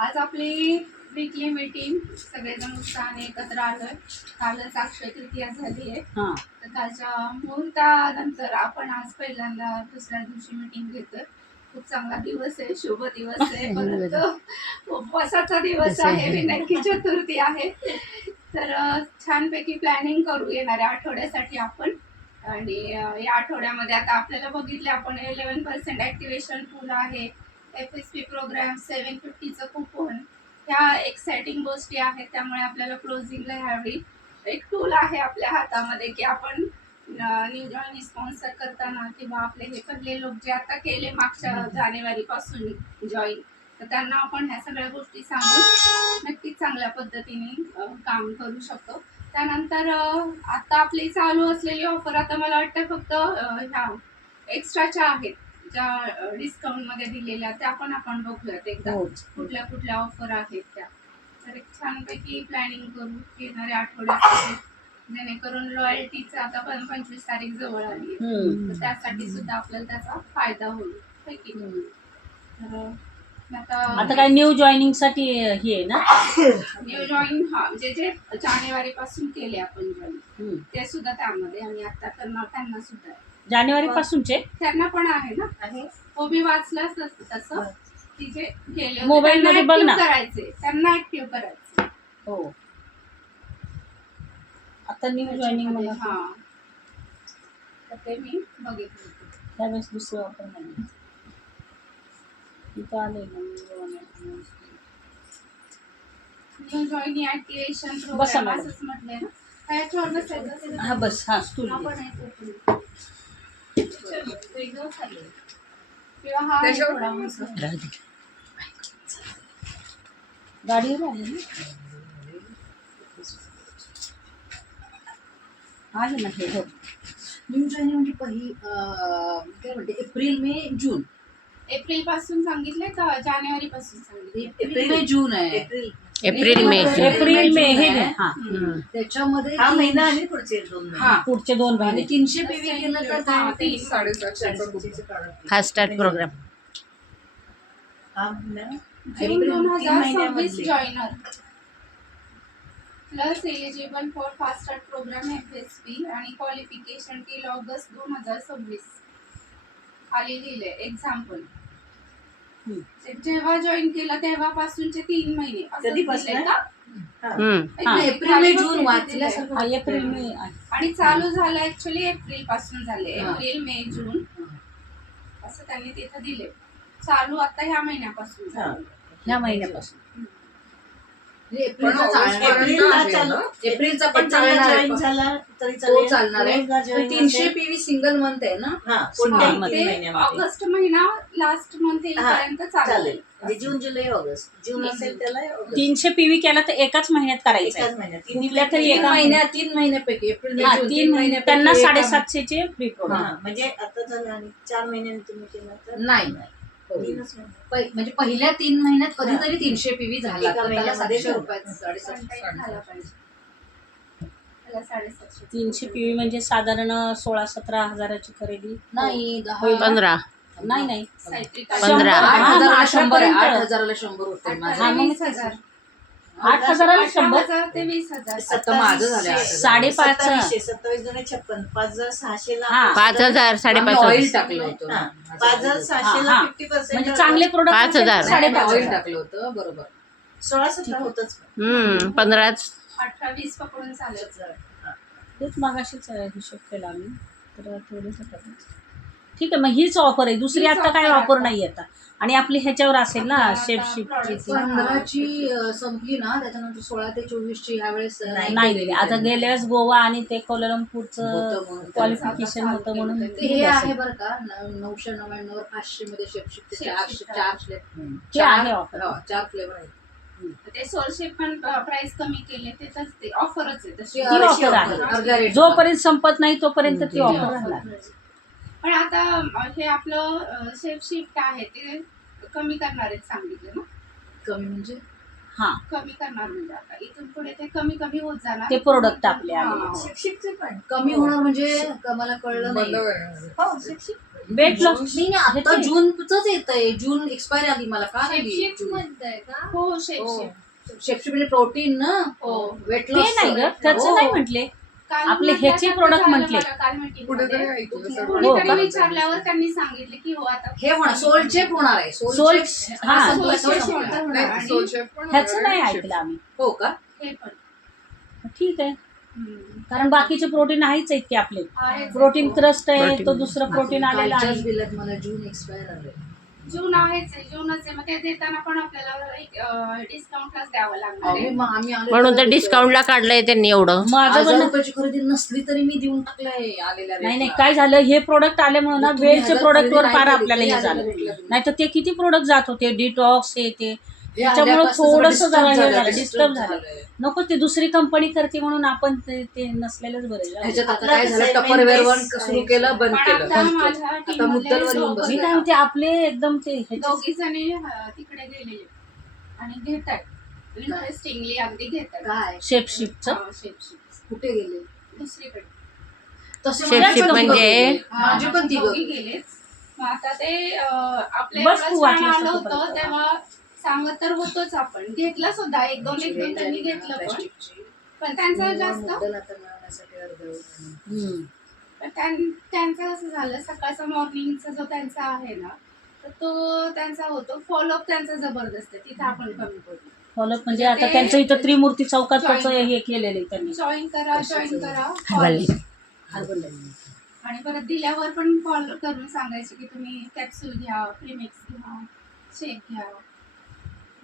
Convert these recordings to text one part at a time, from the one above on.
आज आपली weekly meeting सगळेजण उत्साहाने एकत्र आलोय. कालच अक्षय तृतीया झाली आहे. तर कालच्या मुहूर्तानंतर आपण आज पहिल्यांदा दुसऱ्या दिवशी मीटिंग घेतोय. खूप चांगला दिवस आहे, शुभ दिवस आहे, परत उपवासाचा दिवस आहे, विनायकी चतुर्थी आहे. तर छानपैकी प्लॅनिंग करू येणाऱ्या आठवड्यासाठी आपण. आणि या आठवड्यामध्ये आता आपल्याला बघितले आपण 11% ऍक्टिव्हेशन पूल आहे, FSP प्रोग्राम, 750चं कुपन, ह्या एक्साइटिंग गोष्टी आहेत. त्यामुळे आपल्याला क्लोजिंगला ह्यावेळी एक टूल आहे आपल्या हातामध्ये की आपण न्यू जॉईन स्पॉन्सर करताना किंवा आपले हे पहिले लोक जे आता केले मागच्या जानेवारी पासून जॉईन, तर त्यांना आपण ह्या सगळ्या गोष्टी सांगून नक्कीच चांगल्या पद्धतीने काम करू शकतो. त्यानंतर आता आपली चालू असलेली ऑफर आता मला वाटतं फक्त ह्या एक्स्ट्राच्या आहेत, ज्या डिस्काउंट मध्ये दिलेल्या त्या पण आपण बघूयात एकदा कुठल्या कुठल्या ऑफर आहेत त्या. तर एक छानपैकी प्लॅनिंग करू येणाऱ्या आठवड्यात, जेणेकरून लॉयल्टीचा आता 25 तारीख जवळ आली आहे, तर त्यासाठी सुद्धा आपल्याला त्याचा फायदा होईल. तर आता काय न्यू जॉईनिंग साठी हे आहे ना, न्यू जॉईन म्हणजे जे जानेवारी पासून केले आपण जॉईन ते सुद्धा त्यामध्ये, आणि आता करणार त्यांना सुद्धा जानेवारी पासूनचे त्यांना पण आहे ना. हो, मी वाचलंच तसं की जे केले मोबाईल मध्ये बघ ना, करायचे त्यांना ऍक्टिव्ह करायचे. हो आता न्यू जॉईनिंग मला तर ते मी बघितलं त्यावेळेस दुसरं ऑफर नाही इथं आले ना न्यू जॉईनिंग ऍक्टिव्हेशन बसा प्रोग्राम मॅडम. असंच म्हटलंय ना. ह्याच्यावर बसायचं. हा बस, हा स्टूल आपण किंवा हा थोडा गाडीवर आले ना, आले ना हे हो. न्यू जॉईनिंग म्हणजे काय म्हणते एप्रिल मे जून. एप्रिल पासून सांगितलंय का जानेवारी पासून सांगितलंय? एप्रिल मे जून आहे. एप्रिल मे एप्रिल मे हे घे. हा त्याच्यामध्ये हा महिना आणि पुढचे 2 महिने. पुढचे 2 महिने 300 PV केलं तर काय 3,750 फास्ट स्टार्ट प्रोग्राम. जून 2026 joiner plus eligible for fast start program FSP आणि क्वालिफिकेशन टिल ऑगस्ट 2026 खाली लिहिले. एक्झाम्पल जेव्हा जॉईन केलं तेव्हापासूनचे 3 महिने असं दिलंय का? एप्रिल मे जून वाचल्यासारखं. एप्रिल मे आणि चालू झालं ऍक्च्युली एप्रिल पासून झाले. एप्रिल मे जून असं त्यांनी तिथं दिले. चालू आता ह्या महिन्यापासून झालं. ह्या महिन्यापासून एप्रिलचा पण चालणार आहे. 300 PV सिंगल मंथ आहे ना. ते ऑगस्ट महिना लास्ट मंथ येईपर्यंत चालेल. जून जुलै ऑगस्ट. जून असेल त्याला 300 PV केला तर एकाच महिन्यात करायचं आहे. कुठल्या तरी एका 3 महिन्यापैकी एप्रिल मे जून 3 महिने त्यांना 750 चे फ्री प्रोग्राम. म्हणजे आता झालं आणि 4 महिन्यांनी तुम्ही केलं तर नाही. म्हणजे पहिल्या 3 महिन्यात कधीतरी 300 PV झाला तर त्याला 700 रुपयाचा 750 झाला पाहिजे. त्याला 750. 300 PV म्हणजे साधारण 16-17 हजाराची खरेदी. नाही 15. नाही साहित्रिक 15. 8,000ला 100 आहे. 8,000 8,000ला 100 होते माझं. हा, मग 20,000 8,000ला 100. 18,000 ते 20,000. आता माझं झालं 5,500. 27,56 5,600 ला. हा. 5,000 5,500. ऑइल टाकलं होतं. 5,600 ला हा. 50% म्हणजे चांगले प्रोडक्ट 5,000. 5,500. ऑइल टाकलं होतं बरोबर. 16-17 होतच. 15. 18-20 पकडून चालेल. तेच मागाशीच हिशोब केला आम्ही, तर थोडंसं करायचं. ठीक आहे, मग हीच ऑफर आहे, दुसरी हीच आता काय offer ऑफर आता. नाही आता. आणि आपली ह्याच्यावर असेल ना शेप शिफ्टची. 15ची संपली ना, त्याच्यानंतर 16 ते 24ची ह्यावेळेस नाही आता गेल्या वेळेस गोवा आणि ते कोलंबपूरचं होतं म्हणून. क्वालिफिकेशन होतं म्हणून ते हे आहे बरं का. 999 वर 500 मध्ये शेपशिफ्ट 4 आहे ऑफर. 4 फ्लेवर आहेत. ते सोलशेप पण प्राइस कमी केले, ते ऑफरच आहे तशी. ती ऑफर आहे. अर्ध्या रेट जोपर्यंत संपत नाही तोपर्यंत ती ऑफर राहणार. पण आता हे आपलं शेप शिफ्ट आहे ते कमी करणार आहेत सांगितलं ना. कमी म्हणजे हा, कमी करणार म्हणजे आता इथून पुढे ते कमी कमी होत जाणार ते प्रोडक्ट आपले हा. आले. शिक्षिकचे पण कमी होणार म्हणजे मला कळलं नाही. वेट लॉस नाही नाही, आता जूनच येतंय. जून एक्सपायर आली मला का शेपशिप म्हणताय का? हो शेपशिप. शेपशी म्हणजे प्रोटीन ना. हो. वेट ते लॉस नाही ग, त्याचं नाही म्हटले. काल आपले म्हटलं ह्याचे तर product झालं म्हटले. मला काल meeting कुठेतरी मध्ये. ऐकलं हो कोणीतरी का? विचारल्यावर त्यांनी सांगितले की हो आता हे होणार सोल चेक होणार आहे. Soul check. हा असं सोल असं check असं होणार. होणार. आणि सोलशेफ पण ह्याचं नाही ऐकलं आम्ही. हो का? हे पण ठीक आहे, हम्म. कारण बाकीचे प्रोटीन आहेच आहेत की आपले. आहेच. प्रोटीन हो. क्रस्ट आहे, Protein. तो दुसरं प्रोटीन आलेलं कालच्याच आहे. बिलात मला जून एक्सपायर आलंय. जून आहेच आहे, जूनच आहे. मग ते देताना पण आपल्याला एक डिस्काउंटलाच द्यावं लागणार आम्ही आहे. आम्ही आलो म्हणून तर तेव्हा डिस्काउंटला काढलंय त्यांनी एवढं. माझं 1000 म्हणणं रुपयाची खरेदी नसली तरी मी देऊन टाकलंय आलेल्या नाही नाही, rate ला. काय झालं, हे प्रोडक्ट आल्यामुळे ना तुम्ही वेळचे 1000 प्रोडक्ट वर खरेदी फार नाही आपल्याला केली हे तरी झालं. आलेल्या rate ला तुम्ही. नाही तर ते किती प्रोडक्ट जात होते, डिटॉक्स हे ते, हे त्याच्यामुळे आल्यापासून थोडस disturb जरा हे झालं, झालं, disturb डिस्टर्ब झालं. झालंय. नको, ते दुसरी कंपनी करते म्हणून आपण ते नसलेलंच बरं. ह्याच्यात आता आपलं काय कसं झालं, आहे, टपरवेअर वन main सुरू केलं, बंद पण केलं. आता माझ्या आता टीममधले मुद्दलवर येऊन दोघं मी बसले. काय म्हणते, आपले एकदम ते ह्याचे- दोघी जणी तिकडे गेलेले आणि घेत आहेत इंटरेस्टिंगली अगदी घेत आहेत. काय शेपशिपचं शेपशिप कुठे गेले दुसरीकडे. तसे शेपशिप माझे पण म्हणजे? गेले. हा, माझे पण तिघं दोघी गेले. गेलेच. मग आता ते आपल्या बस एवढं तू छान वाटलीस तर आलं तू होतं परत तेव्हा सांगत तर होतोच आपण. घेतलं सुद्धा एक दोन त्यांनी घेतलं पण. प्लास्टिकची. पण त्यांचं जास्त मुद्दल आता मिळवण्यासाठी अर्ध हम्म. पण त्यांचं असं झालं, सकाळचा मॉर्निंगचा जो त्यांचा आहे ना, तर तो त्यांचा होतो. फॉलोअप त्यांचा जबरदस्त आहे, तिथं आपण कमी पडलो. फॉलोअप म्हणजे आता त्यांचं इथं त्रिमूर्ती चौकात त्याचं Join. हे केलेलं आहे त्यांनी. जॉईन करा हरभरे. आणि परत दिल्यावर पण कॉल करून सांगायचे की तुम्ही कॅप्सूल घ्या, प्रीमिक्स घ्या, शेक घ्या.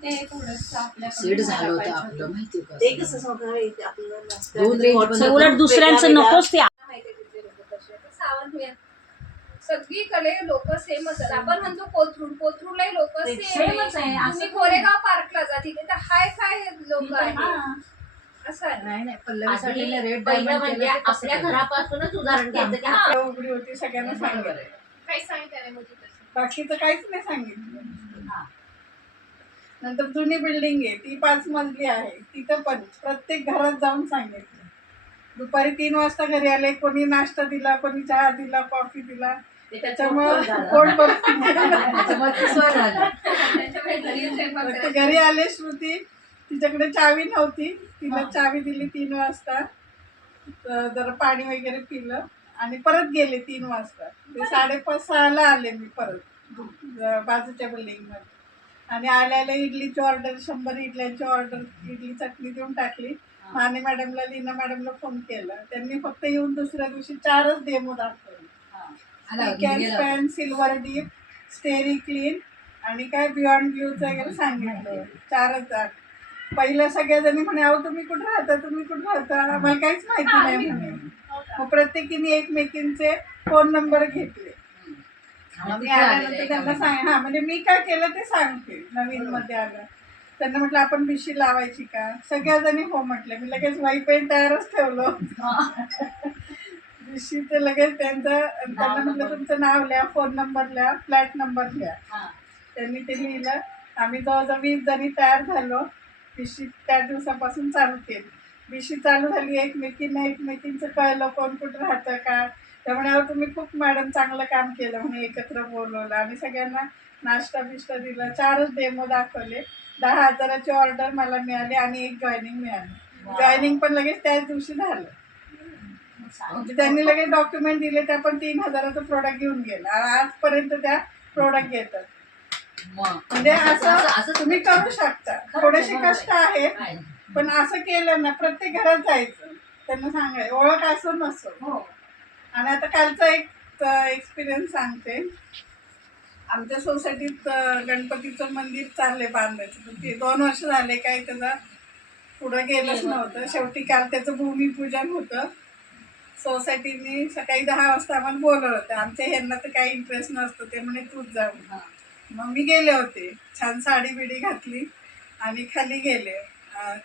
ते थोडस सेट झालं होतं आपलं माहिती ते कसं सगळं आपल्याला नसतं. दोन range WhatsApp बंद उलट करून दुसऱ्यांचं वेगळा- नकोच ते. सगळीकडे लोक सेमच आहेत. आपण म्हणतो कोथरूडलाही लोक सेमच सेम आहे. असं तुम्ही कोरेगाव पार्कला जा, तिथे तर हाय फाय लोक आहेत. हा. असं आहे. नाही नाही पल्लवी साठीला रेट पहिलं म्हणजे आपल्या घरापासूनच उदाहरण घ्यायचं की हा. उघडी होती सगळ्यांना सांगितलं. काही सांगितलं नाही मोदी तसं. बाकीचं काहीच नाही सांगितलं. नंतर जुनी बिल्डिंग आहे, ती 5 मजली आहे. तिथं पण प्रत्येक घरात जाऊन सांगितलं. दुपारी 3 वाजता घरी आले, कोणी नाश्ता दिला, कोणी चहा दिला, कॉफी दिला. त्याच्यामुळं पोट भरून त्याच्यामुळे घरी स्वयंपाक ते घरी आले. श्रुती, तिच्याकडे चावी नव्हती, तिला चावी दिली 3 वाजता. तर जरा पाणी वगैरे पिलं आणि परत गेले 3 वाजता. ते 5:30-6ला आले मी परत बाजूच्या बिल्डिंगमध्ये. आणि आल्याला इडलीची ऑर्डर, 100 इडल्यांची ऑर्डर, इडली चटणी देऊन टाकली. माने मॅडमला, लीना मॅडमला फोन केला. त्यांनी फक्त येऊन दुसऱ्या दिवशी 4च डेमो दाखवले. स्पॅन, सिल्वर डीप, स्टेरी क्लीन आणि काय बियॉन्ड ब्ल्यूच वगैरे सांगितलं. 4च. पहिल्या सगळ्याजणी म्हणे, अहो तुम्ही कुठं राहता, तुम्ही कुठं राहता, आम्हाला काहीच माहिती नाही म्हणे. मग प्रत्येकीने एकमेकींचे फोन नंबर घेतले. आणि आल्यानंतर त्यांना सांग, हा म्हणजे मी काय केलं ते सांगते. नवीन मध्ये आलं त्यांना म्हटलं आपण बिशी लावायची का, सगळ्याजणी हो म्हटले. मी लगेच वाई पेन तयारच ठेवलं. बिशी ते लगेच त्यांना म्हटलं तुमचं नाव लिहा, फोन नंबर लिहा, फ्लॅट नंबर लिहा. त्यांनी ते लिहिलं. आम्ही जवळजवळ 20 जणी तयार झालो. बिशी त्या दिवसापासून चालू केली. बिशी चालू झाली, एकमेकींचं कळलं कोण कुठं राहतं का. त्यामुळे अहो तुम्ही खूप मॅडम चांगलं काम केलं म्हणे, एकत्र बोलवलं आणि सगळ्यांना नाश्ता बिष्टा दिला. 4च डेमो दाखवले. 10,000ची ऑर्डर मला मिळाली आणि एक जॉईनिंग मिळाली. जॉईनिंग पण लगेच त्याच दिवशी झालं. म्हणजे त्यांनी लगेच डॉक्युमेंट दिले. त्या पण 3,000चं प्रोडक्ट घेऊन गेला. आजपर्यंत त्या प्रोडक्ट घेतात. म्हणजे असं तुम्ही करू शकता. थोडेसे कष्ट आहे, पण असं केलं ना, प्रत्येक घरात जायचं, त्यांना सांगायचं, ओळख असो नसो. आणि आता कालचा एक एक्सपिरियन्स सांगते. आमच्या सोसायटीत गणपतीचं मंदिर चाललंय बांधायचं. ते 2 वर्ष झाले, काही त्याचा पुढं गेलंच नव्हतं. शेवटी काल त्याचं भूमिपूजन होतं. सोसायटीने सकाळी 10 वाजता आम्हाला बोलवलं होतं. आमच्या ह्यांना तर काही इंटरेस्ट नसतो, ते म्हणे तूच जाऊ. मग मी गेले होते, छान साडी बिडी घातली आणि खाली गेले.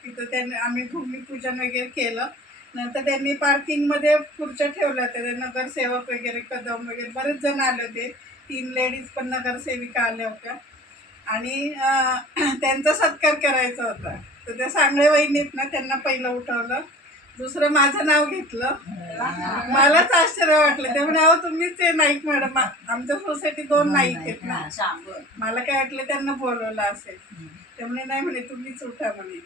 तिथं आम्ही भूमिपूजन वगैरे केलं. नंतर त्यांनी पार्किंगमध्ये खुर्च्या ठेवल्या होत्या. ते नगरसेवक वगैरे, कदम वगैरे बरेच जण आले होते. 3 लेडीज पण नगरसेविका आल्या होत्या. आणि त्यांचा सत्कार करायचा होता. तर त्या सांगळे वहिनीत ना, त्यांना पहिलं उठवलं. दुसरं माझं नाव घेतलं. मलाच आश्चर्य वाटलं. ते म्हणे अहो तुम्हीच ते नाईक मॅडम, आमच्या सोसायटी 2 नाईक आहेत ना. मला काय वाटलं त्यांना बोलवलं असेल. ते म्हणे नाही म्हणे तुम्हीच उठा म्हणे.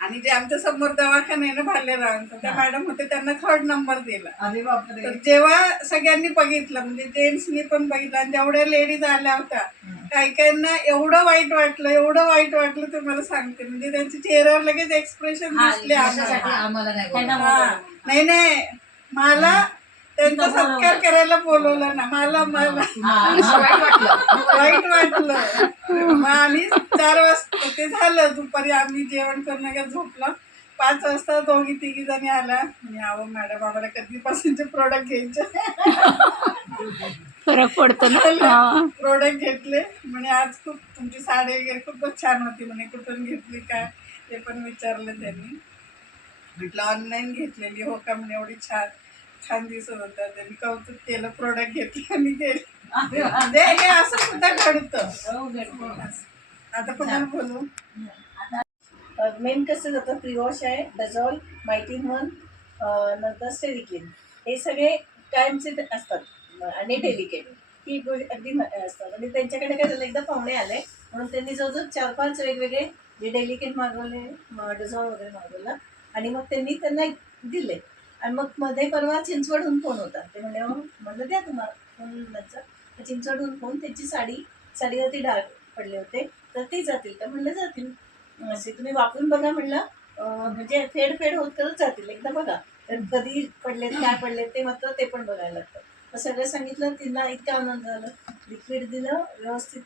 आणि जे आमच्या समोर दवाखाना आहे ना भालेरावांचा, त्या मॅडम होते, त्यांना 3rd नंबर दिला. तर जेव्हा सगळ्यांनी बघितलं, म्हणजे जेंट्सनी पण बघितलं आणि जेवढ्या लेडीज आल्या होत्या, काही काहींना एवढं वाईट वाटलं तुम्हाला सांगते. म्हणजे त्यांच्या चेहऱ्यावर लगेच एक्सप्रेशन दिसले कशासाठी आम्हाला. आम्हाला नाही त्यांना बोलवलं. नाही मला त्यांचा सत्कार करायला बोलवलं ना. मला वाईट वाटलं. मग आम्ही 4 वाजता ते झालं. दुपारी आम्ही जेवण करून वगैरे झोपलो. 5 वाजता 2-3 जणी आल्या आणि अहो मॅडम आम्हाला कधीपासूनचे प्रोडक्ट घ्यायचे. फरक पडतो ना. प्रोडक्ट घेतले म्हणे आज खूप तुमची साडी वगैरे खूपच छान होती म्हणे. कुठून घेतली काय ते पण विचारलं त्यांनी. म्हटलं ऑनलाईन घेतलेली. हो का म्हणे एवढी छान दिसत होतं. त्यांनी कौतुक केलं. प्रोडक्ट घेतलं आणि गेले. म्हणजे हे असं सुद्धा घडतं. आता कोणाला बोलू. मेन कसं जातं, प्रिवॉश आहे, डझॉल, मायटिन 1, नंतर स्टेरिक्लीन, हे सगळे कायमचे असतात आणि डेलिकेट ही अगदी असतात. आणि त्यांच्याकडे काय झालं, एकदा पाहुणे आले म्हणून त्यांनी जवळजवळ 4-5 वेगवेगळे जे डेलिकेट मागवले, डझॉल वगैरे मागवलं आणि मग त्यांनी त्यांना दिले. आणि मग मध्ये परवा चिंचवडहून फोन होता. ते म्हणले हो, म्हणलं द्या तुम्हाला फोन नंतर. चिंचवडहून फोन, त्यांची साडीवरती डाग पडले होते, तर ते जातील का म्हणलं जातील. असे तुम्ही वापरून बघा म्हणलं, म्हणजे फेड होत करत जातील, एकदा बघा. तर कधी पडलेत काय पडलेत ते मात्र ते पण बघायला लागतं. मग सगळं सांगितलं. त्यांना इतका आनंद झाला. लिक्विड दिलं, व्यवस्थित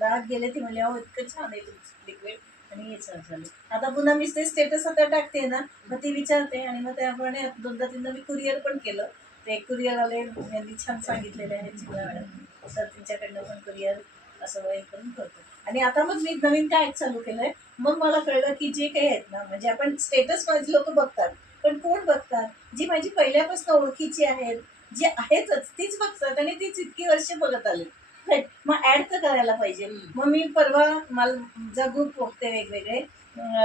डाग गेले. ते म्हणले अहो इतकं छान आहे तुमचं लिक्विड आणि हे छान झालं. आता पुन्हा मी ते स्टेटस आता टाकते ना, मग ती विचारते आणि मग त्याप्रमाणे 2-3दा मी कुरिअर पण केलं. ते कुरिअरवाले यांनी छान सांगितलेले आहेत चिमणा मॅडम, तर त्यांच्याकडनं पण कुरिअर असं वय करून करतो. आणि आता मग मी नवीन काय चालू केलंय, मग मला कळलं की जे काही आहेत ना, म्हणजे आपण स्टेटस माझी लोक बघतात, पण कोण बघतात, जी माझी पहिल्यापासून ओळखीची आहेत, जे आहेतच तीच बघतात आणि तीच इतकी वर्ष बघत आले. राईट, मग ऍड तर करायला पाहिजे. मग मी परवा मला ग्रुप बघते वेगवेगळे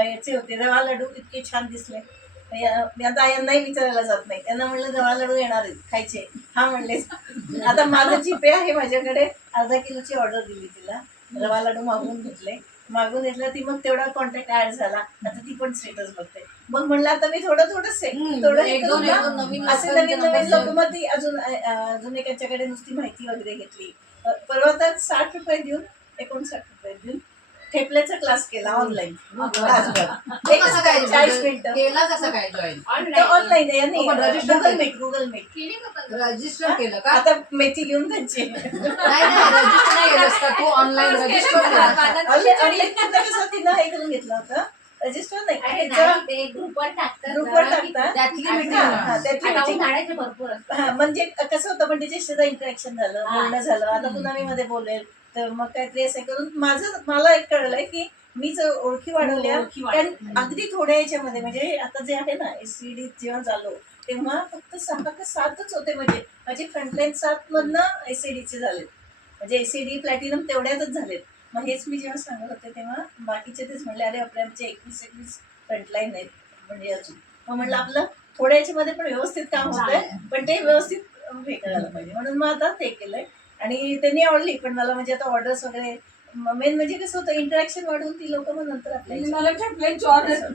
याचे होते. रवा लाडू इतके छान दिसले. आता यांनाही विचारायला जात नाही. त्यांना म्हणलं रवा लाडू येणार आहेत खायचे, हा म्हणले. आता माझं जीपे आहे माझ्याकडे, अर्धा किलोची ऑर्डर दिली तिला. रवा लाडू मागवून घेतलं. ती मग तेवढा कॉन्टॅक्ट ऍड झाला. आता ती पण स्टेटस बघते. मग म्हणलं आता मी थोडं असे नवीन लोक. मग ती अजून एकाच्याकडे नुसती माहिती वगैरे घेतली. परवा तर 60 रुपये देऊन 59 रुपये देऊन ठेपल्याचा क्लास केला ऑनलाईन. 40 मिनिटं केला कसं काय जॉईन? ऑनलाईन आहे. गुगल मीट रजिस्टर केलं का? आता मेथी घेऊन त्यांची नाही रजिस्टर नाही केलंस का तू? ऑनलाईन रजिस्टर कसं तिनं हे करून घेतलं होतं. रजिस्टर नाही, ते ग्रुपवर ग्रुपवर टाकतात. त्यातली मीटिंग भरपूर म्हणजे कसं होतं, पण तिच्याशी इंटरॅक्शन झालं, बोलणं झालं. आता पुन्हा मी मध्ये बोलेल, तर मग काहीतरी असं करून मला एक कळलंय की मीच ओळखी वाढवल्या. कारण अगदी थोड्या याच्यामध्ये, म्हणजे आता जे आहे ना SCD जेव्हा झालो तेव्हा फक्त 6 का 7च होते. म्हणजे माझे फ्रंटलाईन 7 मधनं SCDचे झालेत. म्हणजे SCD प्लॅटिनम तेवढ्यातच झालेत. मग हेच मी जेव्हा सांगत होते तेव्हा बाकीचे तेच म्हणले अरे आपल्या आमचे 21 फ्रंटलाईन आहेत म्हणजे अजून. मग म्हणलं आपलं थोड्या याच्यामध्ये पण व्यवस्थित काम होतंय, पण ते व्यवस्थित हे करायला पाहिजे. म्हणून मग आता ते केलंय आणि त्यांनी आवडली. पण मला म्हणजे आता ऑर्डर्स वगैरे मेन म्हणजे कसं होतं, इंटरॅक्शन वाढवून ती लोक मग नंतर आपल्याला मला ठेपल्यांची ऑर्डर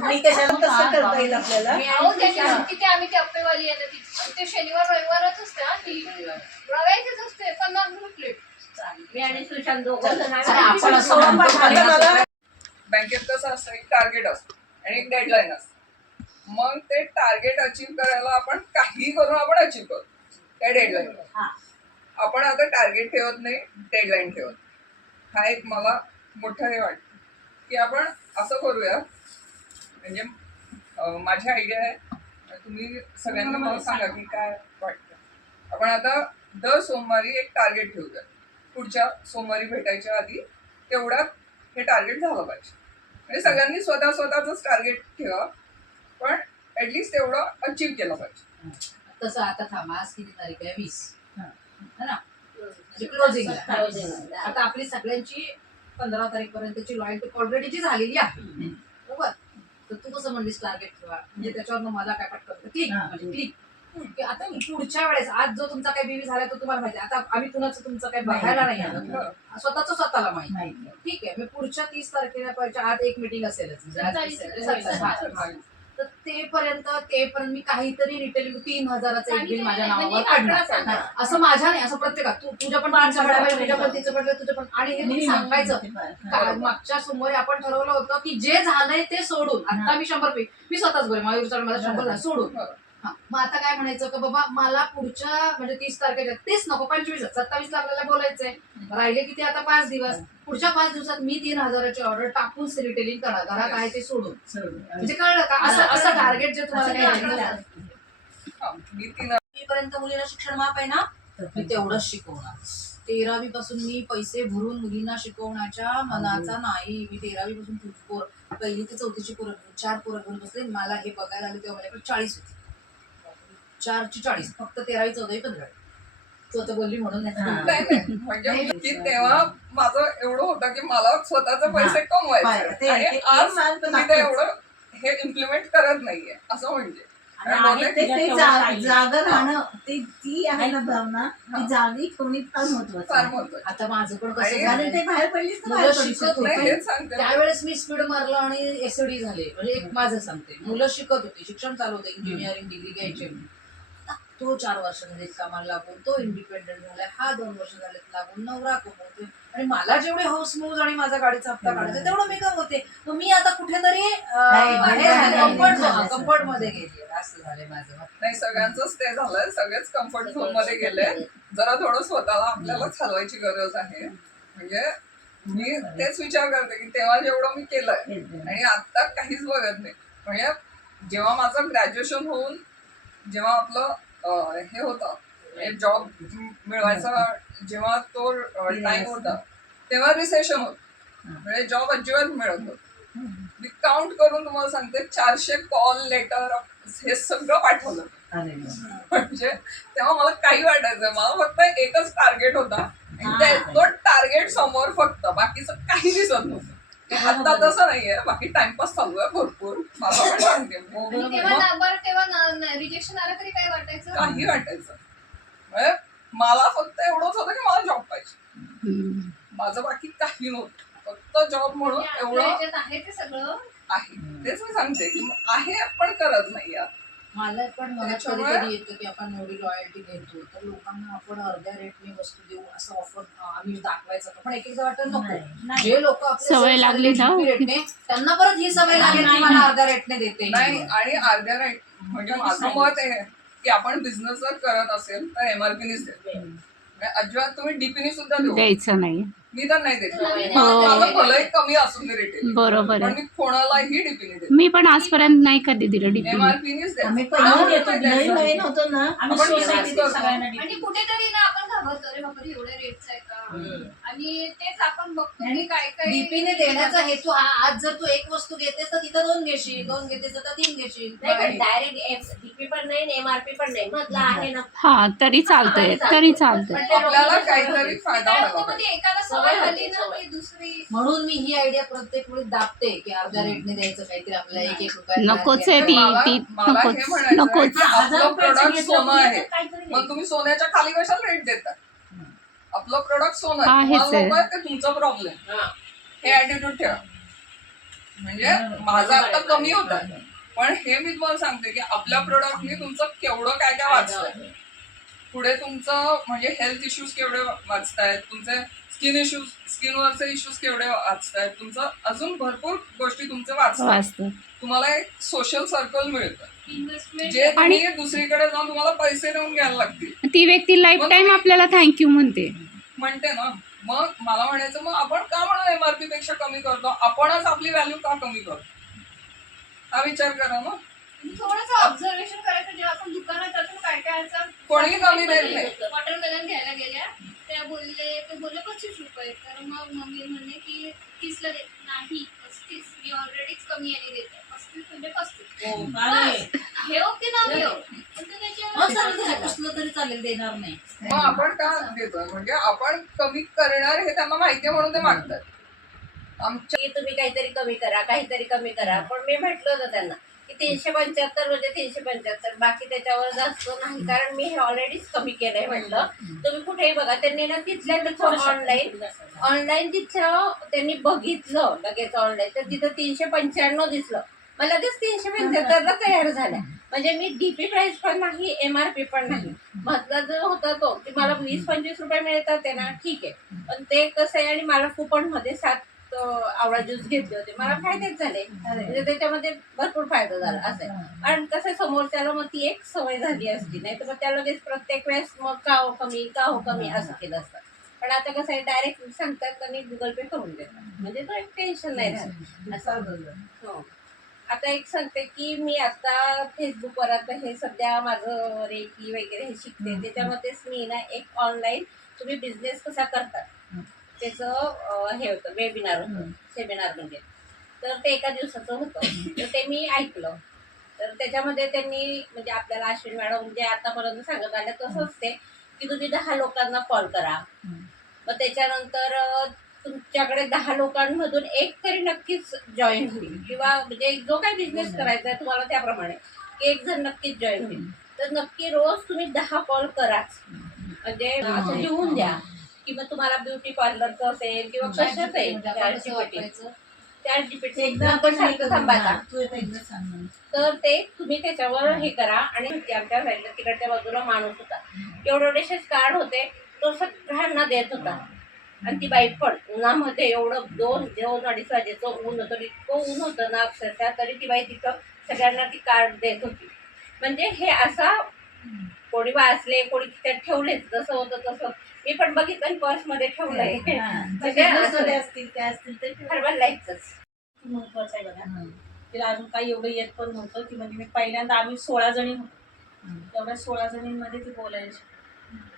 मी कशाला कसं करता येईल आपल्याला. अहो तिथे आम्ही टप्पेवाली आहे ना, ते शनिवार रविवारच असते. हा ती रव्याचीच असते 50 रुपये प्लेट. मी आणि सुशांत दोघं जण आपण असं म्हणतो आता मला बँकेत कसं असतं, एक टार्गेट असतं आणि एक डेडलाईन असते. मग ते टार्गेट अचीव करायला आपण काही करून आपण अचीव करतो त्या डेडलाईन. आपण आता टार्गेट ठेवत नाही, डेडलाईन ठेवत. हा एक मला मोठं हे वाटतं की आपण असं करूया. म्हणजे माझी आयडिया आहे, तुम्ही सगळ्यांना मला सांगा की काय वाटतं. आपण आता दर सोमवारी एक टार्गेट ठेवूया. पुढच्या सोमवारी भेटायच्या आधी तेवढ्यात हे टार्गेट झालं पाहिजे. म्हणजे सगळ्यांनी स्वतःच टार्गेट ठेवा, पण ऍटलिस्ट तेवढं अचीव केलं पाहिजे. तसं आता थांबा, आज किती तारीख आहे? 20 है ना, म्हणजे क्लोजिंग. आता आपली सगळ्यांची 15 तारीख पर्यंतची लॉयल्टी ऑलरेडीची झालेली आहे, बरोबर. तर तू कसं म्हणलीस टार्गेट ठेवा, म्हणजे त्याच्यावर मला काय पटकन क्लिक म्हणजे क्लिक की आता पुढच्या वेळेस आज जो तुमचा काही बेबी झाला तो तुम्हाला माहिती आता आम्ही कुणाचं तुमचं काही बघायला नाही आलं, स्वतःच स्वतःला माहिती. ठीक आहे, मी पुढच्या 30 तारखेला आज एक मीटिंग असेलच म्हणजे आज 27. हा. तर तेपर्यंत मी काहीतरी रिटेल 3,000चं एक बिल माझ्या नावावर काढणार. असं माझ्या नाही, असं प्रत्येकात तुझ्या पण तुझ्या पण तिचं पडलं तुझं पण. आणि हे मी सांगायचं मागच्या सोमवारी आपण ठरवलं होतं की जे झालंय ते सोडून आता मी 100 मी स्वतःच बरे माझ्या मला 100 सोडून. मग आता काय म्हणायचं का बाबा मला पुढच्या म्हणजे 30 तारखेच्या 30 नको 25 27 आपल्याला बोलायचंय, राहिले किती आता 5 दिवस. पुढच्या 5 दिवसात मी 3,000ची ऑर्डर टाकून रिटेलिंग करा, घरात आहे ते सोडून. म्हणजे कळलं का असं टार्गेट जे तुम्हाला पर्यंत मुलीला शिक्षण माफ आहे ना, मी तेवढंच शिकवणार. 13वी पासून मी पैसे भरून मुलींना शिकवण्याच्या मनाचा नाही. मी 13वी पासून पहिली ते 4थीची पोरं 4 पोरं घेऊन बसले. मला हे बघायला आले तेव्हा माझ्याकडे 40 होती. 4ची 40 फक्त 13वी 14वी 15वी तू आता बोलली म्हणून नाही म्हणजे की तेव्हा माझं एवढं होतं की मला स्वतःचे पैसे कमवायचे आणि आज मी ते एवढं हे इम्प्लिमेंट करत नाहीये असं म्हणजे. जागा राहणं ती आहे ना भावना, ती जागी कोणी फार महत्वाचं. फार महत्वाचं. आता माझं पण कसं आणि झालं ते बाहेर पडलीच तर मुलं बाहेर पडली. शिकत नाही होते हेच सांगते त्यावेळेस मी स्पीड मारलं आणि एसडी झाले. म्हणजे एक माझं सांगते, मुलं शिकत होती, शिक्षण चालू होतं, इंजिनिअरिंग डिग्री घ्यायचे. तो 4 वर्ष झाले कामाला लागून, तो इंडिपेंडेंट झालाय, हा 2 वर्ष झालेत लागून, नवरा कमवते. आणि मला जेवढे हाऊस मूव्ह आणि माझा गाडीचा हप्ता काढायचा तेवढं मी कमवते. मग मी आता कुठेतरी कम्फर्ट मध्ये गेली. असं झालंय माझं. नाही सगळ्यांचंच ते झालंय, सगळेच कम्फर्ट झोन मध्ये गेले. जरा थोडं स्वतःला आपल्यालाच हलवायची गरज आहे. म्हणजे मी तेच विचार करते की तेव्हा जेवढं मी केलंय आणि आता काहीच बघत नाही. म्हणजे जेव्हा माझं ग्रॅज्युएशन होऊन जेव्हा आपलं हे होतं जॉब मिळवायचा जेव्हा तो टाइम होता तेव्हा रिसेशन होत. म्हणजे जॉब अजिबात मिळत होत. मी काउंट करून तुम्हाला सांगते 400 कॉल लेटर हे सगळं पाठवलं. म्हणजे तेव्हा मला काही वाटायचं, मला फक्त एकच टार्गेट होता. तो टार्गेट समोर फक्त बाकीचं काही दिसत नव्हतं. आता तसं नाहीये, बाकी टाइमपास चालू आहे भरपूर. मला पण सांगते तेव्हा रिजेक्शन आलं तरी काय वाटायचं, काही वाटायचं. म्हणजे मला फक्त एवढंच होतं की मला जॉब पाहिजे, माझं बाकी काही नव्हतं. फक्त जॉब म्हणून एवढं आहे ते सगळं आहे. तेच मी सांगते की आहे पण करत नाही यार. मला पण मनात त्याच्यामुळे- कधी येतं की आपण एवढी लॉयल्टी घेतो तर लोकांना आपण अर्ध्या रेटने वस्तू देऊ असं ऑफर आम्ही दाखवायचं का? पण एक एकदा वाटत नको. जे लोक सवय लागली ना. त्यांना परत ही सवय लागली की मला अर्ध्या रेटने देते. नाही आणि अर्ध्या राईट म्हणजे माझं मत आहे की आपण बिझनेस जर करत असेल तर एमआरपीनीच द्यायचं. अजिबात तुम्ही डीपीनी सुद्धा देऊ द्यायचं नाही. मी तर नाही देत. हो. माझं भलंही कमी असून दे रिटेल, बरोबर पण आहे. मी कोणालाही डीपीनी देते. मी पण आजपर्यंत नाही कधी दिलं डीपी. एमआरपीनीच आम्ही द्यायचं. पहिलं नवीन होतो ना, आम्ही आपण सोसायटीत business करतो. सगळ्यांना आणि कुठेतरी ना आपण घाबरतो रे बापरे एवढ्या रेटचं आहे का. आणि तेच आपण बघतो की काय काय डीपीने देण्याचा हेतू आज जर तू एक वस्तू घेतेस तर तिथं 2 घेशील, 2 घेतेस तर 3 घेशील. डायरेक्ट डीपी पण नाही एमआरपी पण नाही मधला आहे ना. हा तरी चालतंय, तरी चालतंय. आपल्याला काहीतरी फायदा व्हायला पाहिजे. एकाला सवय झाली ना की दुसरी म्हणून मी ही आयडिया प्रत्येक वेळी दाबते की अर्ध्या रेटने द्यायचं काहीतरी आपल्याला 1-1 रुपये. नकोच आहे ती मला ती मला हे नकोच म्हणायचं आहे नकोच. की आपलं प्रोडक्ट सोनं आहे, काहीतरी मग तुम्ही सोन्याच्या खाली कशाला रेट देता? आपलं प्रोडक्ट सोनं आहे, आहेच तुम्हाला आहे. नको आहे ते तुमचा प्रॉब्लेम. हे ऍटिट्यूड ठेवा. म्हणजे माझं आता कमी होत आहे, पण हे मी तुम्हाला सांगते की आपल्या प्रोडक्टनी तुमचं केवढं काय काय वाचतंय. पुढे तुमचं म्हणजे हेल्थ इश्यूज केवढे वाचतायत, तुमचे स्किनवरचे इश्यूज केवढे वाचतायत, तुमचं अजून भरपूर गोष्टी तुमचे वाचतात. तुम्हाला एक सोशल सर्कल मिळतं इन्व्हेस्टमेंट जे तुम्ही दुसरीकडे जाऊन तुम्हाला पैसे देऊन घ्यायला लागतील. ती व्यक्ती लाईफ टाईम आपल्याला थँक्यू म्हणते. म्हणते ना. मग मला म्हणायचं मग आपण का म्हणून एमआरपी पेक्षा कमी करतो? आपणच आपली व्हॅल्यू का कमी करतो हा विचार करा ना. थोडंसं ऑब्झर्वेशन करायचं. जेव्हा आपण दुकानात जातो काय काय असं कोणी कमी देत नाही. वॉटरमेलन घ्यायला गेल्या ते बोलले 25 रुपये. तर मग मम्मी म्हणले की 30ला देत नाही 35. मी ऑलरेडीच कमी याने देते 35 म्हणजे 35. घेऊ की ना घेऊ पण ते त्याच्यावर असलं तरी चालेल, देणार नाही. मग आपण का देतो? म्हणजे आपण कमी करणार हे त्यांना माहितीये म्हणून ते मागतात. आमच्या की तुम्ही काहीतरी कमी करा पण मी म्हटलं होतं त्यांना की 375 म्हणजे 375, बाकी त्याच्यावर जास्त नाही, कारण मी हे ऑलरेडीच कमी केलंय म्हटलं. तुम्ही कुठेही बघा, त्यांनी ना तिथल्या तिथं ऑनलाईन तिथं त्यांनी बघितलं लगेच ऑनलाईन, तर तिथं 395 दिसलं. मग लगेच 375ला तयार झाल्या. म्हणजे मी डीपी प्राइस पण नाही, MRP पण नाही. म्हटलं जो होता तो की मला 20-25 रुपये मिळतात ते ना ठीक आहे, पण ते कसं आहे, आणि मला कुपन मध्ये 7 आवळा ज्यूस घेतले होते, मला फायदेच झाले. म्हणजे त्याच्यामध्ये भरपूर फायदा झाला असं आहे. कारण कसं समोरच्याला मग ती एक सवय झाली असती, नाही तर मग त्या लगेच प्रत्येक वेळेस मग का हो कमी असं केलं असतं. पण आता कसं आहे, डायरेक्ट सांगतात आणि गुगल पे करून देतात, म्हणजे तो एक टेन्शन नाही राहत असं. हो. आता एक सांगते की मी आता फेसबुकवर आता हे सध्या माझं रेकी वगैरे हे शिकते, त्याच्यामध्येच मी ना एक ऑनलाईन तुम्ही बिझनेस कसा करता त्याचं हे होतं, वेबिनार होतं, सेमिनार म्हणजे. तर ते एका दिवसाचं होतं, तर ते मी ऐकलं. तर त्याच्यामध्ये त्यांनी म्हणजे आपल्याला अश्विन मॅडम म्हणजे आतापर्यंत सांगत आल्या तसंच ते की तुम्ही 10 लोकांना कॉल करा. मग त्याच्यानंतर तुमच्याकडे 10 लोकांमधून एक तरी नक्कीच जॉईन होईल, किंवा म्हणजे जो काही बिझनेस करायचा आहे तुम्हाला त्याप्रमाणे एक जण नक्कीच जॉईन होईल. तर नक्की रोज तुम्ही 10 कॉल कराच, म्हणजे असं लिहून द्या. किंवा तुम्हाला ब्युटी पार्लरचं असेल किंवा कशाच आहे, ChatGPT एकदा आपण सांगतो थांबायला, तर ते तुम्ही त्याच्यावर हे करा. आणि आमच्या साईडला तिकडच्या बाजूला माणूस होता, एवढेसेच कार्ड होते, तो सगळ्यांना देत होता. आणि ती बाई पण उन्हामध्ये एवढं 2-2-2.5 वाजेचं ऊन होतं, इतकं ऊन होतं ना अक्षरशः, तरी ती बाई तिथं सगळ्यांना ती कार्ड देत होती. म्हणजे हे असा कोणी वाचले, कोणी तिथे ठेवलेच, जसं होतं तसं मी पण बघितलं आणि पर्समध्ये ठेवलंय. म्हणजे हर्बल लाईफच महत्वाचं आहे बघा. तिला अजून काही एवढं येत पण नव्हतं की म्हणजे मी पहिल्यांदा आम्ही 16 जणी होतो, तेवढ्या 16 जणींमध्ये ती बोलायची.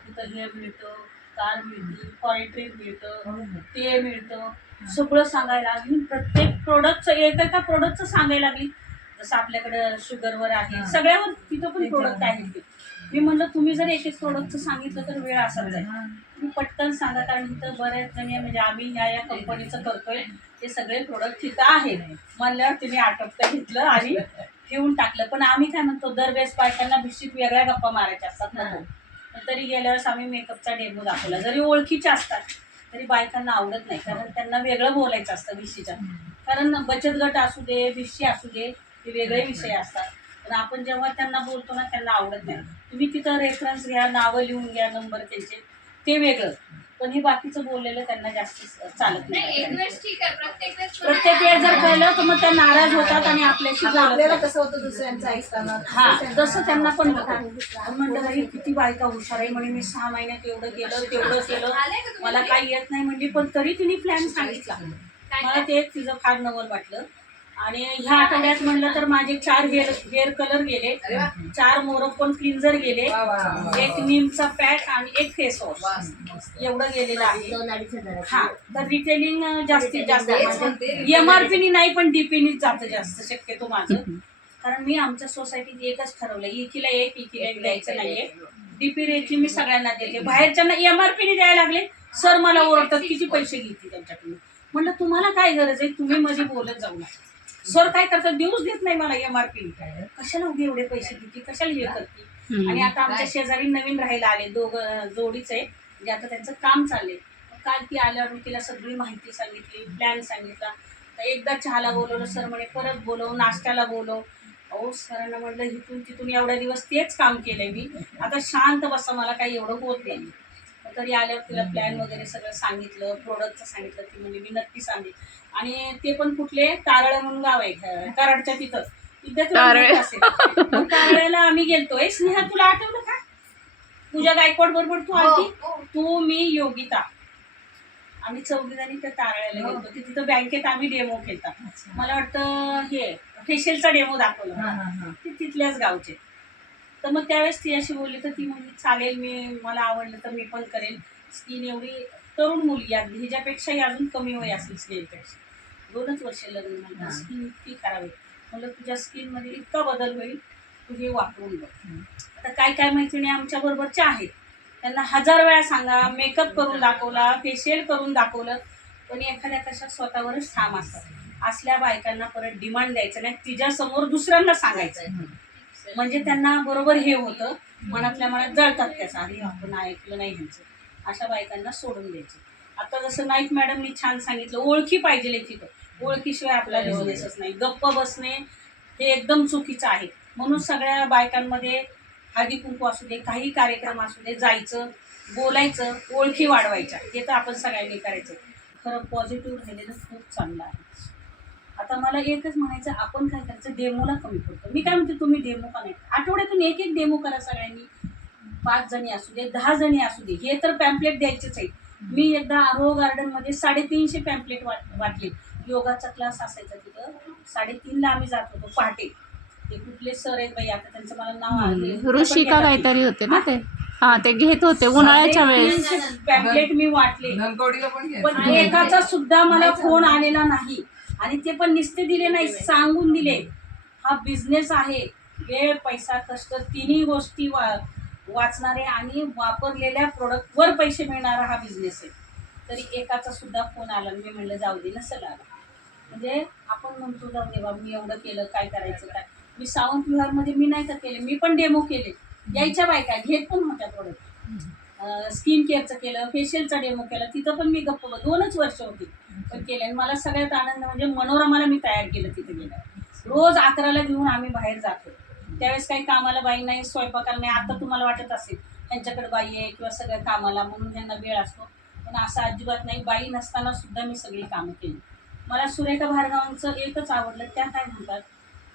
तिथं हे मिळतं, कार मिळते, फॉरेन ट्रिप मिळतं, ते मिळतं, सगळं सांगायला लागली. प्रत्येक प्रोडक्टचं एका प्रोडक्टचं सांगायला लागली. जसं आपल्याकडं शुगरवर आहे, सगळ्यावर तिथं पण प्रोडक्ट आहेत. मी म्हणलं तुम्ही जर एक प्रोडक्टचं सांगितलं तर वेळ असाच आहे, तुम्ही पटकन सांगा, कारण इथं बऱ्याच जणी म्हणजे आम्ही या कंपनीचं करतोय, ते सगळे प्रोडक्ट तिथं आहेत म्हणल्यावर तुम्ही आटोपतं घेतलं आणि ठेवून टाकलं. पण आम्ही काय म्हणतो, दरवेळेस बायकांना भिशीत वेगळ्या गप्पा मारायच्या असतात ना. तरी गेल्यावेळेस आम्ही मेकअपचा डेमो दाखवला, जरी ओळखीच्या असतात तरी बायकांना आवडत नाही, कारण त्यांना वेगळं बोलायचं असतं भिशीच्या. कारण बचत गट असू दे, भिशी असू दे, ते वेगळे विषय असतात. पण आपण जेव्हा त्यांना बोलतो ना, त्यांना आवडत नाही. तुम्ही तिथं रेफरन्स घ्या, नावं लिहून घ्या, नंबर त्यांचे, ते वेगळं. पण हे बाकीचं बोललेलं त्यांना जास्त चालत नाही. एक वेळेस ठीक आहे, प्रत्येक वेळेस जर कळलं तर मग त्या नाराज होतात आणि आपल्याशी आपल्याला कसं होतं दुसऱ्यांचं ऐकताना, हा तसं त्यांना पण म्हणलं बाई किती बायका हुशार आहे म्हणे, मी 6 महिन्यात एवढं केलं तेवढं केलं, मला काही येत नाही म्हणजे, पण तरी तिने प्लॅन सांगितला. मला ते एक तिचं फार नवल वाटलं. आणि ह्या आठवड्यात म्हणलं तर माझे 4 हेअर कलर गेले, 4 मोरक्कोन क्लिन्झर गेले, एक नीमचा पॅक आणि एक फेस वॉश, एवढं गेलेलं आहे. 2-2.5 हा, तर रिटेलिंग जास्तीत जास्त MRP नाही, पण DP जातं जास्त शक्यतो माझं. कारण मी आमच्या सोसायटीत एकच ठरवलं, एकीला एकीला द्यायचं नाहीये. DP रेटची मी सगळ्यांना देते. बाहेरच्यांना MRP द्यायला लागले, सर मला ओरडतात किती पैसे घेते त्यांच्याकडून. म्हणलं तुम्हाला काय गरज आहे, तुम्ही मध्ये बोलत जाऊ नका. सर काय करतात, देऊच देत नाही मला MRP, कशाला उभी एवढे पैसे देते, कशाला हे करते. आणि आता आमच्या शेजारी नवीन राहायला आले, जोडीच आहे, म्हणजे आता त्यांचं काम चाललंय. काल ती आल्यावर मी तिला सगळी माहिती सांगितली, प्लॅन सांगितला. तर एकदा चहाला बोलवलं, सर म्हणे परत बोलव, नाश्त्याला बोलव. अहो सरांना म्हटलं इथून तिथून एवढ्या दिवस तेच काम केलंय मी, आता शांत बसा, मला काही एवढं होत नाही. तरी आल्यावर तिला प्लॅन वगैरे सगळं सांगितलं, प्रोडक्टचं सांगितलं. ती म्हणजे मी नक्की सांगेन. आणि ते पण कुठले, तारळ म्हणून गाव आहे कराडच्या तिथं, तारळ्याला आम्ही गेलतोय. स्नेहा तुला आठवलं का, पूजा गायकवाड बरोबर तू आलती, तू मी योगिता, आम्ही 4 जणी त्या तारळ्याला गेलतो. तिथं बँकेत आम्ही डेमो केला. मला वाटतं हे फेशियलचा डेमो दाखवला, ते तिथल्याच गावचे. तर मग त्यावेळेस ती अशी बोलली, तर ती म्हणजे चालेल, मला आवडलं तर मी पण करेन. स्किन एवढी तरुण मुलगी, अगदी हिच्यापेक्षाही अजून कमी वय असेल स्किनपेक्षा, 2च वर्ष लग्न झालं, स्किन इतकी खराब आहे. म्हणलं तुझ्या स्किनमध्ये इतका बदल होईल, तू हे वापरून बघ. आता काय मैत्रिणी आमच्या बरोबरच्या आहेत, त्यांना 1000 वेळा सांगा, मेकअप करून दाखवला, फेशियल करून दाखवलं, पण एखाद्या कशा स्वतःवरच ठाम असतात. असल्या बायकांना परत डिमांड द्यायचं नाही, तिच्यासमोर दुसऱ्यांना सांगायचं. म्हणजे त्यांना बरोबर हे होतं, मनातल्या मनात जळतात त्याचं, आणि आपण ऐकलं नाही ह्यांचं. अशा बायकांना सोडून द्यायचं. आता जसं नाईक मॅडमनी छान सांगितलं, ओळखी पाहिजे तिथं. ओळखीशिवाय आपला बिझनेसच नाही. गप्प बसणे हे एकदम चुकीचं आहे. म्हणून सगळ्या बायकांमध्ये हळदी कुंकू असू दे, काही कार्यक्रम असू दे, जायचं, बोलायचं, ओळखी वाढवायच्या. हे तर आपण सगळ्यांनी करायचं. खरं पॉझिटिव्ह राहिलेलं खूप चांगलं आहे. आता मला एकच म्हणायचं, आपण काय करायचं, डेमोला कमी पडतो. मी काय म्हणते, तुम्ही डेमो का नाही, आठवड्यातून एक डेमो करा सगळ्यांनी. 5 जणी असू दे, 10 जणी असू दे. हे तर पॅम्पलेट द्यायचेच आहे. मी एकदा आरो गार्डनमध्ये 350 पॅम्पलेट वाटले. योगाचा क्लास असायचा तिथं. 3:30ला आम्ही जात होतो पहाटे. ते कुठले सर आहेत बाई, आता त्यांचं मला नाव ऋषिका काहीतरी होते ना ते. हा, ते घेत होते उन्हाळ्याच्या वेळेस. पॅम्पलेट मी वाटले, धनकवडीला पण घ्यायचं. पण एकाचा सुद्धा मला फोन आलेला नाही. आणि ते पण निस्ते दिले नाही, सांगून दिले, हा बिझनेस आहे. वेळ, पैसा, कष्ट तिन्ही गोष्टी वाचणारे आणि वापरलेल्या प्रोडक्टवर पैसे मिळणारा हा बिझनेस आहे. तरी एकाचा सुद्धा फोन आला. मी म्हणलं जाऊ दे, नसेल आला. म्हणजे आपण म्हणतो जाऊ दे बा, मी एवढं केलं, काय करायचं काय. मी सावंत विहारमध्ये मी नाही तर केले, मी पण डेमो केले. यायच्या बायका घेत पण होत्या प्रोडक्ट. स्किन केअरचं केलं, फेशियलचा डेमो केला. तिथं पण मी गप्प 2च वर्ष होती पण केलं. आणि मला सगळ्यात आनंद म्हणजे मनोरमाला मी तयार केलं तिथे गेलं. रोज 11ला घेऊन आम्ही बाहेर जातो. त्यावेळेस काही कामाला बाई नाही, स्वयंपाकाला नाही. आता तुम्हाला वाटत असेल त्यांच्याकडे बाई आहे किंवा सगळं कामाला म्हणून त्यांना वेळ असतो, पण असं अजिबात नाही. बाई नसताना सुद्धा मी सगळी कामं केली. मला सुरेखा भार्गवांचं एकच आवडलं. त्या काय म्हणतात,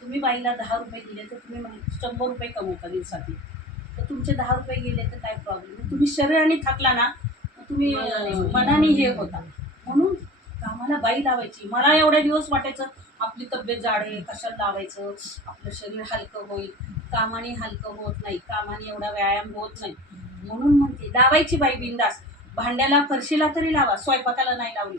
तुम्ही बाईला 10 रुपये दिले तर तुम्ही 100 रुपये कमवता दिवसातील. तर तुमचे 10 रुपये गेले तर काय प्रॉब्लेम. तुम्ही शरीराने थकला ना, तुम्ही मनाने हे होता. म्हणून कामाला बाई लावायची. मला एवढे दिवस वाटायचं आपली तब्येत जाड आहे, कशाला लावायचं, आपलं शरीर हलकं होईल. कामाने हलकं होत नाही, कामाने एवढा व्यायाम होत नाही. म्हणून म्हणते लावायची बाई बिंदास. भांड्याला, फरशीला तरी लावा, स्वयंपाकाला नाही लावली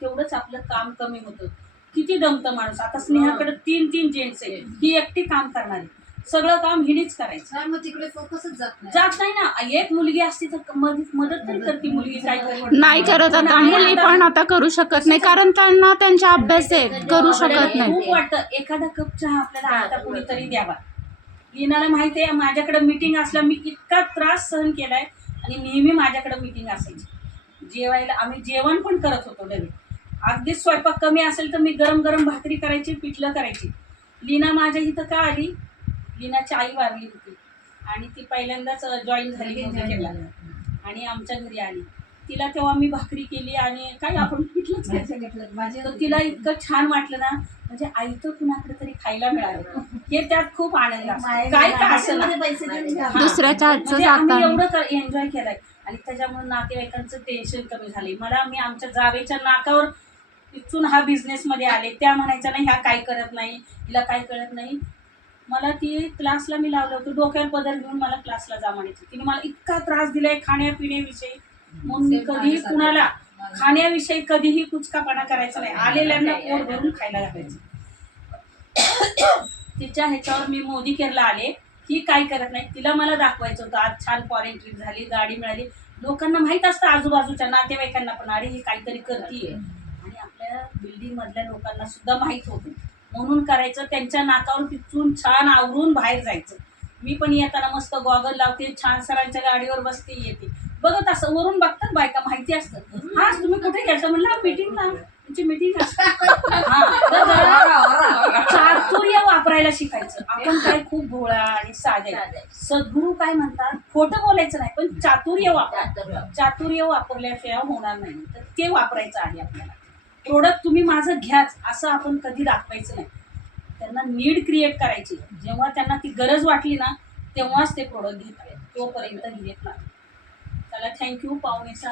तेवढंच आपलं काम कमी होतं. किती दमतं माणूस. आता स्नेहाकडे 3 जेंट्स आहे, ही एकटी काम करणारी. सगळं काम हिनेच करायचं. मग तिकडे फोकसच जात नाही ना. एक मुलगी असती तर मदत तरी करते मुलगी, काय नाही करत आता मुली, पण आता करू शकत नाही कारण त्यांना त्यांचा अभ्यास आहे, करू शकत नाही. खूप वाटतं एखादा कप चहा आपल्याला आता कुणीतरी द्यावा. लीनाला माहिती आहे, माझ्याकडे मीटिंग असला मी इतका त्रास सहन केलाय. आणि नेहमी माझ्याकडे मीटिंग असायची. जेवायला आम्ही जेवण पण करत होतो डबे. अगदीच स्वयंपाक कमी असेल तर मी गरम गरम भाकरी करायची, पिठलं करायची. लीना माझ्या इथं का आली, लीनाची आई वारली होती आणि ती पहिल्यांदाच जॉईन झाली मोदीकेला आणि आमच्या घरी आली. तिला तेव्हा मी भाकरी केली आणि काय आपण पिठलंच घेतलं. तर तिला इतकं छान वाटलं ना, म्हणजे आई तर कुणाकडे तरी खायला मिळालं, हे त्यात खूप आनंद असतो. काय का असं दुसऱ्याच्या हातचं म्हणजे आम्ही जाता एवढं एन्जॉय केलाय. आणि त्याच्यामुळे नातेवाईकांचं टेन्शन कमी झालंय. मी आमच्या जावेच्या नाकावर इथून हा बिझनेसमध्ये आले. त्या म्हणायच्या नाही ह्या काय करत नाही, हिला काय कळत नाही. मला ती क्लासला मी लावलं होतं, डोक्यावर पदर घेऊन मला क्लासला जा म्हणायची. तिने मला इतका त्रास दिलाय खाण्यापिण्याविषयी. म्हणून मी कधीही कुणाला खाण्याविषयी कधीही कुचकापणा करायचा नाही. आलेल्यांना पोट भरून खायला घालायचं. तिच्या ह्याच्यावर मी मोदी केअरला आले. ही काय करत नाही, तिला मला दाखवायचं होतं. आज छान फॉरेन ट्रिप झाली, गाडी मिळाली. लोकांना माहीत असतं, आजूबाजूच्या नातेवाईकांना पण, अरे ही काहीतरी करतीये. आणि आपल्या बिल्डिंग मधल्या लोकांना सुद्धा माहीत होतं. म्हणून करायचं, त्यांच्या नाकावर तिथून छान आवरून बाहेर जायचं. मी पण येताना मस्त गॉगल लावते, छान सरांच्या गाडीवर बसते, येते. बघत असं वरून बघतात बायका, माहिती असतं. हा तुम्ही कुठे गेलता म्हणलं मीटिंगला, तुमची मीटिंग असते. चातुर्य वापरायला शिकायचं. आपण काय खूप भोळा आणि साधे. सद्गुरू काय म्हणतात, खोटं बोलायचं नाही पण चातुर्य वापर. चातुर्य वापरल्याशिवाय होणार नाही. तर ते वापरायचं आहे आपल्याला. प्रोडक्ट तुम्ही माझं घ्याच असं आपण कधी दाखवायचं नाही. त्यांना नीड क्रिएट करायची. जेव्हा त्यांना ती गरज वाटली ना, तेव्हाच ते प्रोडक्ट घेतात. तोपर्यंत घेत नाही. त्याला थँक्यू. पाहुणेचा